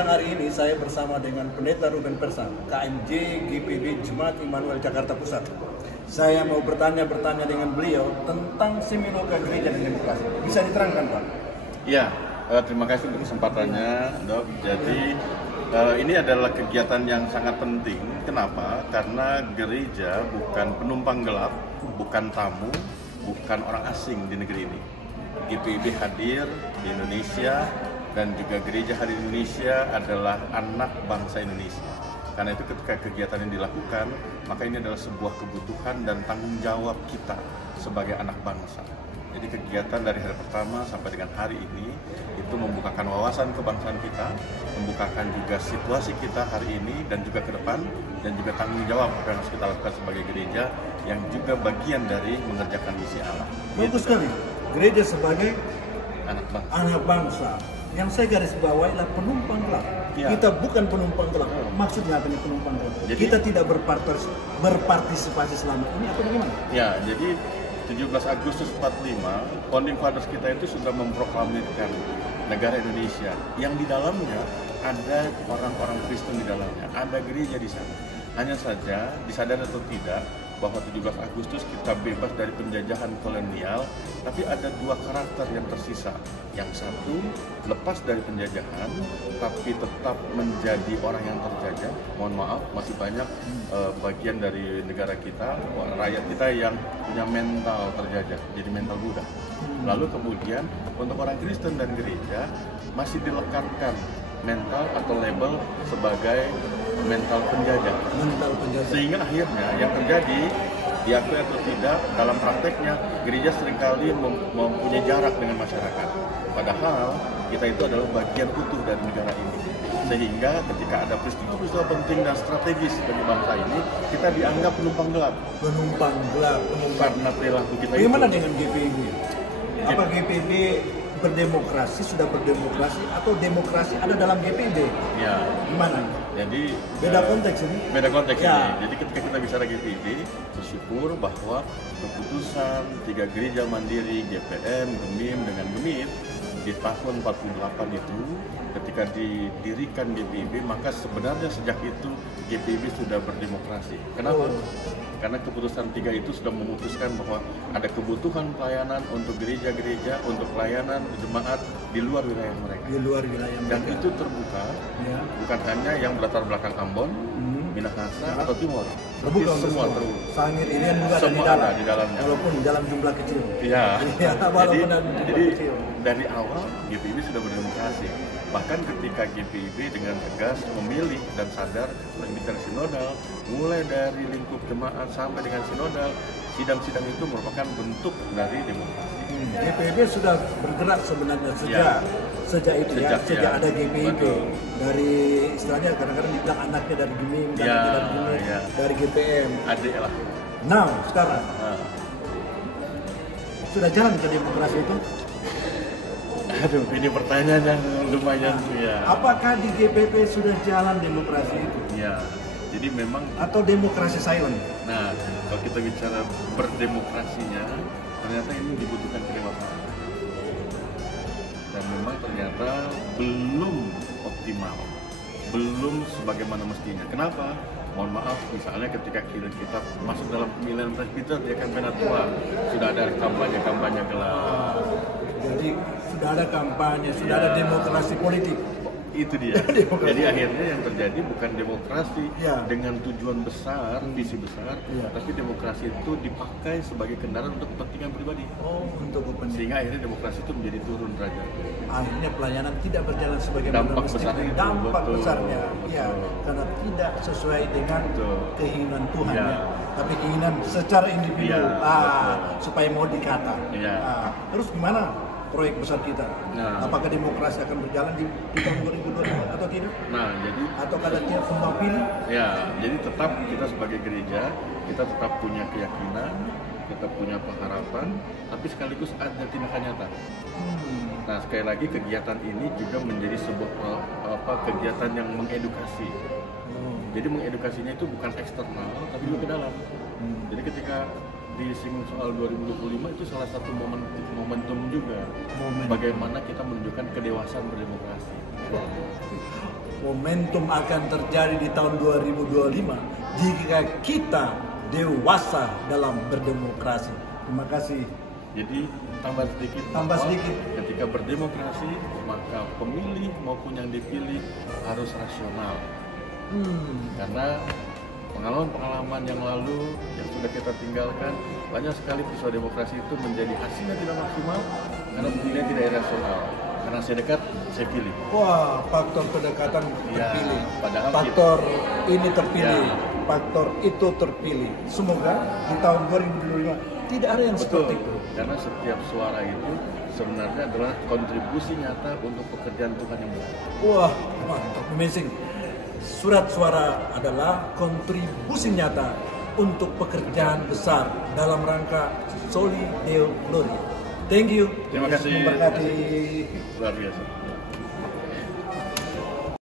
siang hari ini saya bersama dengan Pendeta Ruben Persa, KMJ GPB Jemaat Immanuel Jakarta Pusat. Saya mau bertanya dengan beliau tentang Semiloka Gereja dan Demokrasi. Bisa diterangkan, Pak? Ya, terima kasih untuk kesempatannya, Dok. Jadi ini adalah kegiatan yang sangat penting. Kenapa? Karena gereja bukan penumpang gelap, bukan tamu, bukan orang asing di negeri ini. GPIB hadir di Indonesia dan juga gereja hadir di Indonesia adalah anak bangsa Indonesia. Karena itu ketika kegiatan yang dilakukan, maka ini adalah sebuah kebutuhan dan tanggung jawab kita sebagai anak bangsa. Jadi kegiatan dari hari pertama sampai dengan hari ini itu membukakan wawasan kebangsaan kita, membukakan juga situasi kita hari ini dan juga ke depan, dan juga tanggung jawab apa yang harus kita lakukan sebagai gereja yang juga bagian dari mengerjakan misi Allah. Bagus sekali. Gereja sebagai anak bangsa. Yang saya garis bawahi adalah penumpang gelap. Ya. Kita bukan penumpang gelap. Maksudnya apa nih penumpang gelap? Jadi, kita tidak berpartisipasi selama ini atau bagaimana? Ya, jadi 17 Agustus 45, Founding Fathers kita itu sudah memproklamirkan negara Indonesia yang di dalamnya ada orang-orang Kristen di dalamnya, ada gereja di sana. Hanya saja disadari atau tidak bahwa 17 Agustus kita bebas dari penjajahan kolonial, tapi ada dua karakter yang tersisa. Yang satu lepas dari penjajahan, tapi tetap menjadi orang yang terjajah. Mohon maaf, masih banyak bagian dari negara kita, rakyat kita yang punya mental terjajah, jadi mental Buddha. Lalu kemudian untuk orang Kristen dan gereja masih dilekatkan mental atau label sebagai mental penjajah. Sehingga akhirnya yang terjadi, diakui atau tidak, dalam prakteknya gereja seringkali mempunyai jarak dengan masyarakat. Padahal kita itu adalah bagian utuh dari negara ini. Sehingga ketika ada peristiwa-peristiwa penting dan strategis bagi bangsa ini, kita dianggap penumpang gelap. Karena perilaku kita itu. Bagaimana dengan GPIB? Apa GPIB berdemokrasi, sudah berdemokrasi, atau demokrasi ada dalam GPIB? Ya. Gimana? Jadi beda konteks ini. Beda konteks ya. ini. Jadi ketika kita bicara GPIB, bersyukur bahwa keputusan 3 gereja mandiri GPM, GEMIM dengan GEMIT di tahun 48 itu, ketika didirikan GPIB, maka sebenarnya sejak itu GPIB sudah berdemokrasi. Kenapa? Karena keputusan 3 itu sudah memutuskan bahwa ada kebutuhan pelayanan untuk gereja-gereja, untuk pelayanan jemaat di luar wilayah mereka. Di luar wilayah mereka. Dan itu terbuka, ya. Bukan hanya yang berlatar belakang Ambon, Minahasa, atau Timor. Terbuka semua terbuka. Sangir Irian juga ada di dalamnya. Walaupun dalam jumlah kecil. Iya. Ya, jadi dari awal GPIB sudah berdemokrasi. Bahkan ketika GPIB dengan tegas memilih dan sadar bicara sinodal, mulai dari lingkup jemaat sampai dengan sinodal, sidang-sidang itu merupakan bentuk dari demokrasi. GPIB sudah bergerak sebenarnya sejak itu sejak ada GPIB. Betul. Dari istilahnya kadang-kadang dibilang anaknya dari GEMIM, dari GPM. Adik lah. Now, sekarang sudah jalan ke demokrasi itu? Aduh, ini pertanyaan yang lumayan ya. Apakah di GPP sudah jalan demokrasi itu? Ya, jadi memang. Atau demokrasi silent? Nah, kalau kita bicara berdemokrasinya, ternyata ini dibutuhkan kedewasaan. Dan memang ternyata belum optimal, belum sebagaimana mestinya. Kenapa? Mohon maaf, misalnya ketika kita masuk dalam pemilihan presbiter di kampanye tua, sudah ada kampanye gelap. Jadi sudah ada kampanye, sudah ada demokrasi politik. Itu dia. Jadi akhirnya yang terjadi bukan demokrasi dengan tujuan besar, visi besar, tapi demokrasi itu dipakai sebagai kendaraan untuk kepentingan pribadi. Untuk kepentingan. Sehingga akhirnya demokrasi itu menjadi turun derajat. Akhirnya pelayanan tidak berjalan sebagai dampak besarnya itu. Dampak besarnya, ya, karena tidak sesuai dengan keinginan Tuhan, tapi keinginan secara individu, supaya mau dikata. Terus gimana proyek besar kita? Apakah demokrasi akan berjalan di tahun 2024 atau tidak? Atau kada tiap tumpang pilih? Ya, jadi tetap kita sebagai gereja, kita tetap punya keyakinan, kita punya pengharapan, tapi sekaligus ada tindakan nyata. Nah, sekali lagi kegiatan ini juga menjadi sebuah kegiatan yang mengedukasi. Jadi mengedukasinya itu bukan eksternal, tapi juga ke dalam. Jadi ketika disinggung soal 2025 itu salah satu momentum juga bagaimana kita menunjukkan kedewasaan berdemokrasi. momentum akan terjadi di tahun 2025 jika kita dewasa dalam berdemokrasi. Terima kasih. Jadi tambah sedikit. Ketika berdemokrasi, maka pemilih maupun yang dipilih harus rasional. Karena pengalaman-pengalaman yang lalu yang sudah kita tinggalkan, banyak sekali peristiwa demokrasi itu menjadi hasilnya tidak maksimal karena pemilihan tidak rasional. Karena saya dekat, saya pilih. Wah, faktor pendekatan terpilih. Padahal faktor ini terpilih, faktor itu terpilih. Semoga di tahun 2025 tidak ada yang seperti itu. Karena setiap suara itu sebenarnya adalah kontribusi nyata untuk pekerjaan Tuhan yang besar. Wah, mantap, amazing. Surat suara adalah kontribusi nyata untuk pekerjaan besar dalam rangka Soli Deo Gloria. Thank you. Terima kasih. Memberkati. Luar biasa.